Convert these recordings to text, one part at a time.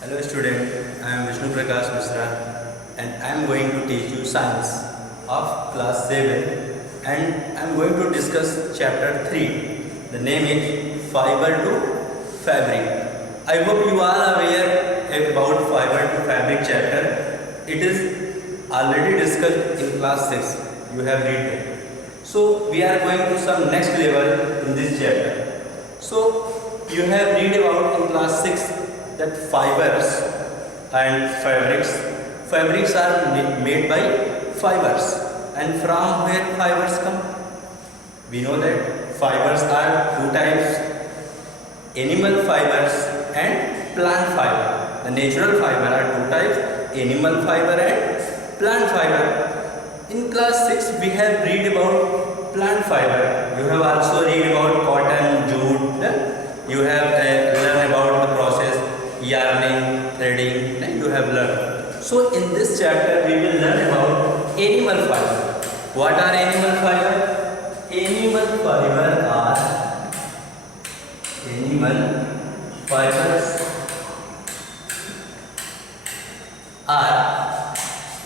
Hello student, I am Vishnu Prakash Misra and I am going to teach you science of class 7 and I am going to discuss chapter 3. The name is fiber to fabric. I hope you all are aware about fiber to fabric chapter. It is already discussed in class 6. You have read it. So we are going to some next level in this chapter. So you have read about in class 6 that fibers and fabrics are made by fibers, and from where fibers come? We know that fibers are two types: animal fibers and plant fiber. The natural fiber are two types: animal fiber and plant fiber. In class 6 we have read about plant fiber. You have also read about cotton, jute. You have learned about the process yarning, threading, and you have learned. So in this chapter we will learn about animal fiber. What are animal fiber? Animal fibers are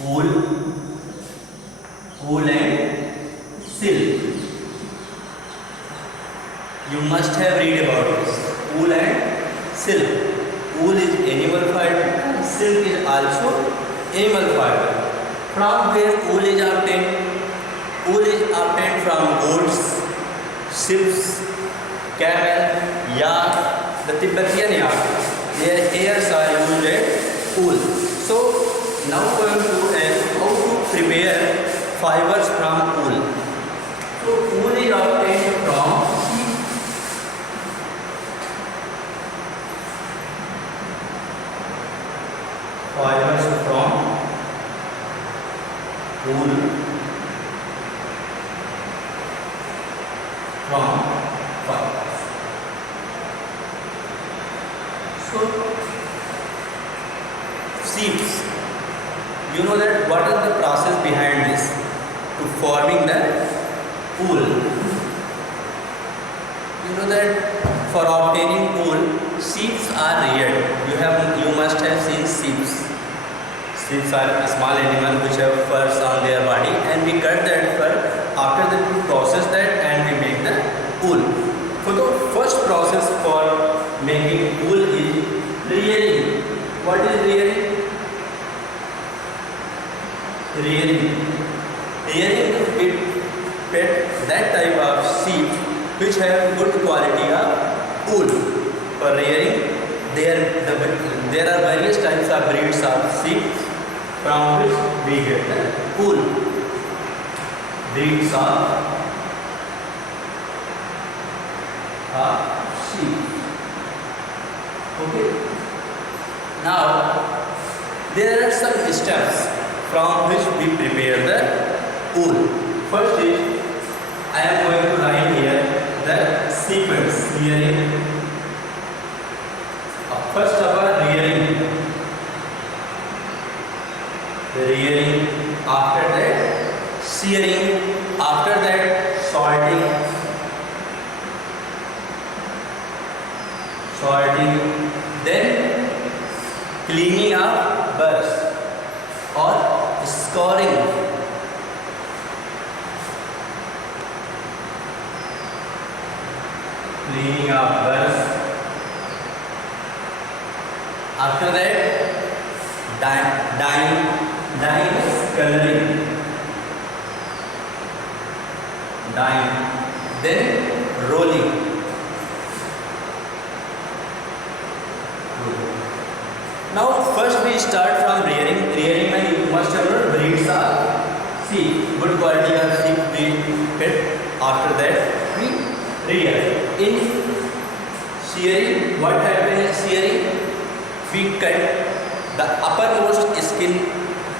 wool and silk. You must have read about this. Wool and silk. Wool is animal fiber, silk is also animal fiber. From where wool is obtained? Wool is obtained from goats, sheep, camel, yak, the Tibetan yak. Their hairs are used as wool. So now we are going to how to prepare fibers from wool. So wool is obtained from fibers from wool from fibers. So sheeps, you know that what is the process behind this to forming the wool? You know that for obtaining wool, sheeps are reared. You must have seen sheeps. Sheeps are a small animal which have furs on their body, and we cut that fur. After that, we process that and we make the wool. So the first process for making wool is rearing. What is rearing? Rearing is that type of sheep which have good quality of wool. For rearing, there are various types of breeds of sheep from which we get the wool. Breeds of sheep. Okay. Now there are some steps from which we prepare the wool. First is, I am going to write here the sequence. Rearing. First of all, rearing. After that, shearing. After that, sorting. Then cleaning up burrs or scoring. Cleaning up burrs. After that, dyeing is coloring. Then rolling. Now first we start from rearing. Rearing, you must have learned breeds of sheep. Good quality of sheep we get. After that we rear. In shearing, what happens in shearing? We cut the uppermost skin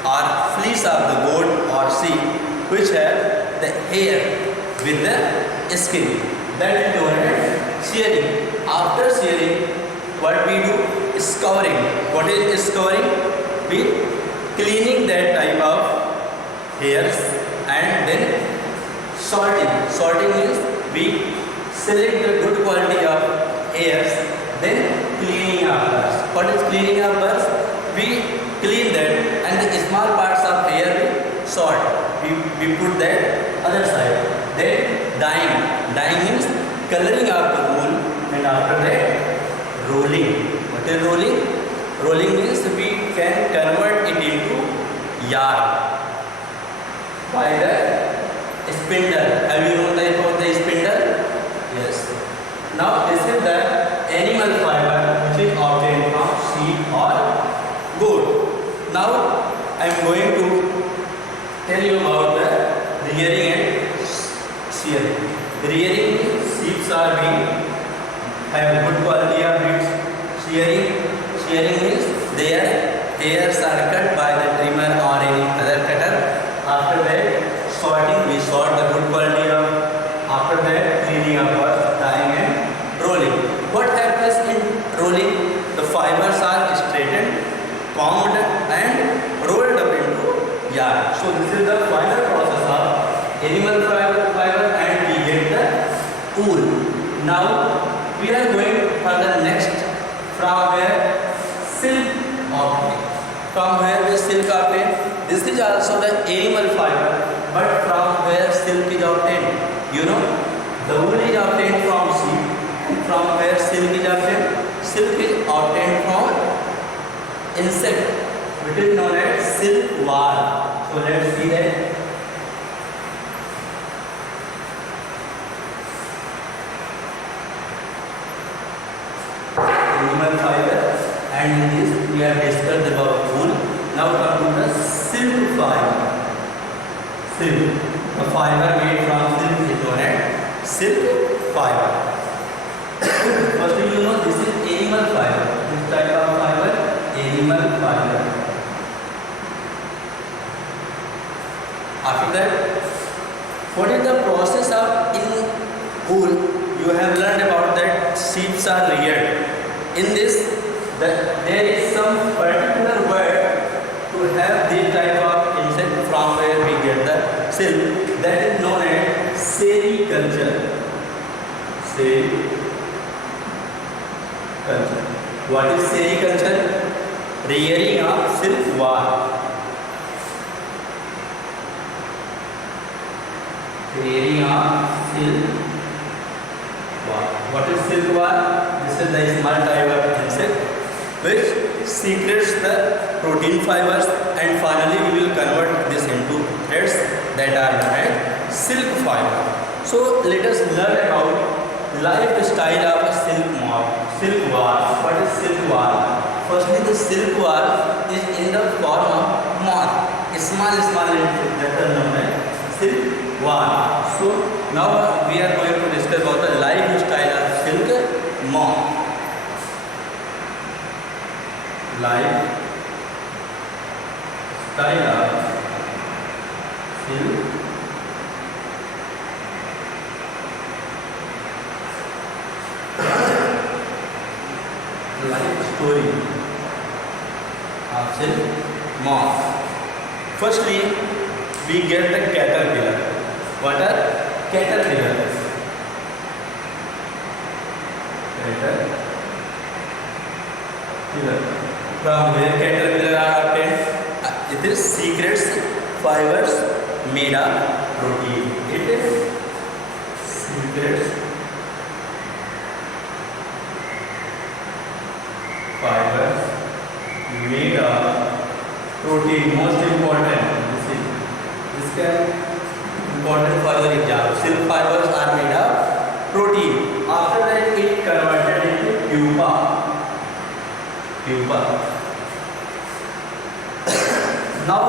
or fleece of the goat or sheep which have the hair with the skin. That is known as shearing. After shearing, what we do? Scouring. What is scouring? We cleaning that type of hairs and then sorting. Sorting means we select the good quality of hairs, then cleaning up. For What is cleaning up burrs? We clean that and the small parts of hair we sort. We put that other side. Then dyeing. Dyeing means coloring of the wool, and after that rolling. What is rolling? Rolling means we can convert it into yarn by the spindle. Have you known type of the spindle? Yes. Now this is the animal fiber which is obtained from sheep or goat. Now I am going to tell you about the rearing and shearing. Rearing means sheep are being have good quality of meat. Shearing means their hairs are cut by the trimmer or any other cutter. After that sorting, we sort the good quality of. After that cleaning up or dyeing and rolling. What happens in rolling? The fibers are straightened, combed and rolled up into yarn. So this is the final process of animal fiber and we get the wool. Now we are going for the next, from where silk obtained. From where the silk obtained? This is also the animal fiber, but from where silk is obtained? You know, the wool is obtained from sheep. From where silk is obtained? Silk is obtained from insect, which is known as silkworm. So let's see that. Animal fiber, and in this we have discussed about wool. Now come to the silk fiber. Silk, the fiber made from silk is known as silk fiber. Firstly, you know this is animal fiber. This type of fiber, animal fiber. After that, what is the process of in wool? You have learned about that sheep are reared. In this, there is some particular word to have this type of insect from where we get the silk. That is known as sericulture. Sericulture. What is sericulture? Rearing of silkworm. Rearing of silkworm. What is silkworm? This is the small type of insect which secretes the protein fibers, and finally we will convert this into threads that are known as silk fiber. So let us learn about lifestyle of a silkworm. What is silkworm? Firstly, the silkworm is in the form of moth. Small insect that are known as silkworm. So now we are going to discuss about the lifestyle of silk moth. Lifestyle of silk life story of silk moth. Firstly, we get the caterpillar. What are caterpillar? From where caterpillar are obtained? It is secretes fibers made of protein. It is secretes fibers made of protein. Most important. This can important for your exam. Silk fibers are made of protein. After that, it converted into pupa. Now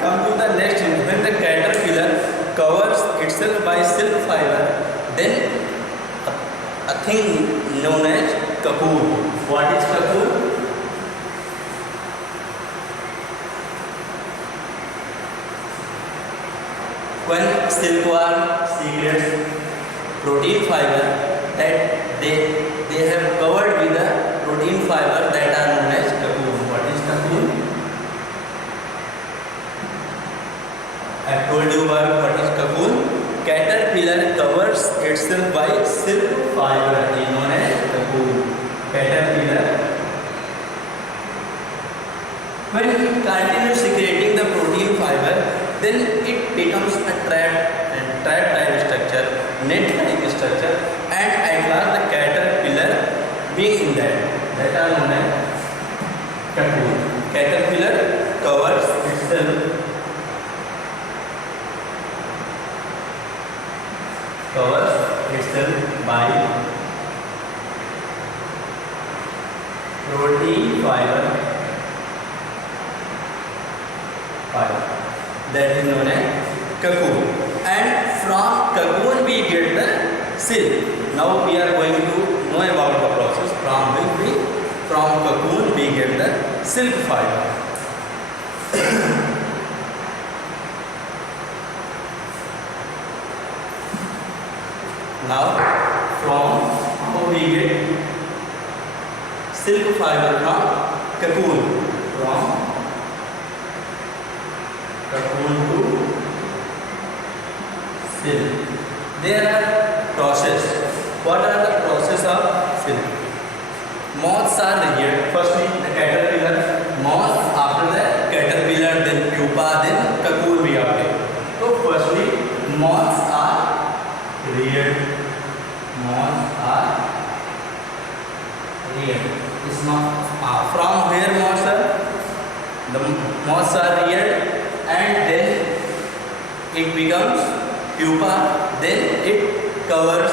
come to the next. When the caterpillar covers itself by silk fiber, then a thing known as cocoon. What is cocoon? When silkworm secretes protein fiber, that they have covered with the protein fiber that are known as cocoon. What is cocoon? I have told you about what is cocoon. Caterpillar covers itself by silk fiber is known as cocoon. Caterpillar continue secreting the protein fiber, then it becomes a trap type structure, net like structure, and at last the caterpillar being in that are known as cocoon. Caterpillar covers itself by protein fiber that is known as cocoon, and from cocoon we get the silk. Now we are going to know about the process from cocoon we get the silk fiber. Now from how we get silk fiber from cocoon to silk. There are process. What are the process of silk? Moths are reared. Firstly, the caterpillar, moth, after that caterpillar, then pupa, then cocoon we obtain. So firstly, moths are reared. It's not from where moths are? The moths are reared, and then it becomes pupa, then it covers,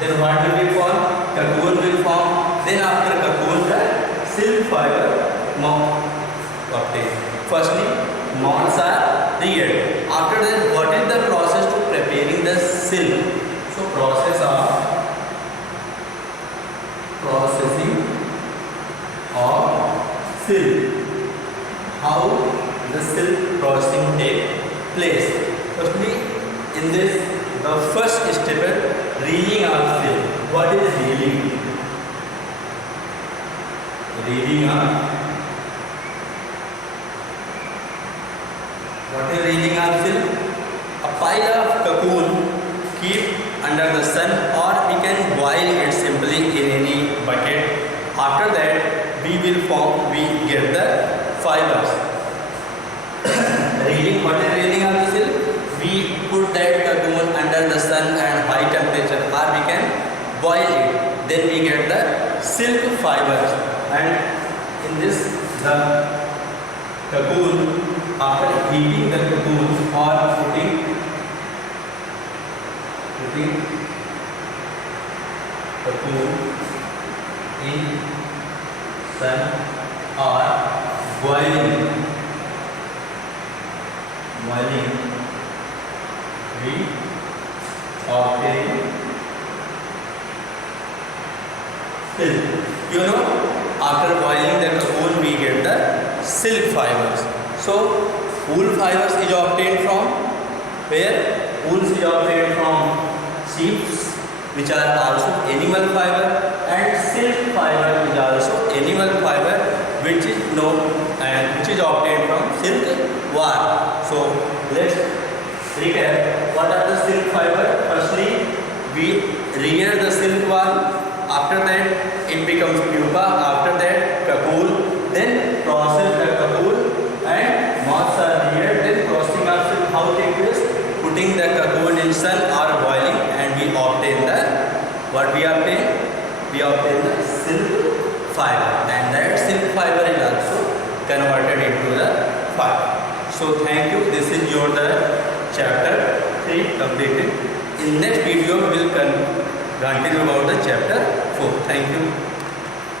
then what will be formed? Cocoon will form, then after cocoon the silk fiber obtained. Firstly, moths are reared. After that, what is the process to preparing the silk? So processing of silk. How the silk processing take place? Firstly, in this, the first step is reeling of silk. What is reeling? What is reeling of silk? A pile of cocoon keep under the sun, or we can boil it simply in any bucket. After that, we get the fibers. Reeling, what is reeling of the silk? We put that cocoon under the sun and high temperature, or we can boil it. Then we get the silk fibers. And in this, the cocoon, after heating the cocoon or putting cocoon in sun or boiling, we obtain silk. You know, after boiling the cocoon we get the silk fibers. So wool fibers is obtained from where? Wool is obtained from sheep, which are also animal fiber, and silk fiber is also animal fiber, which is known and which is obtained from silk worm. So let's recap. What are the silk fiber? Firstly, we rear the silk worm. After that, it becomes pupa. After that, cocoon. Then process the cocoon, and moths are reared. Then processing of silk. How take this? Putting the cocoon in sun or boiling, and we obtain the what we obtain? We obtain the silk fiber, and that silk fiber is also converted into the fiber. So thank you. This is your the chapter 3 completed. In next video we will continue about the chapter 4. Thank you.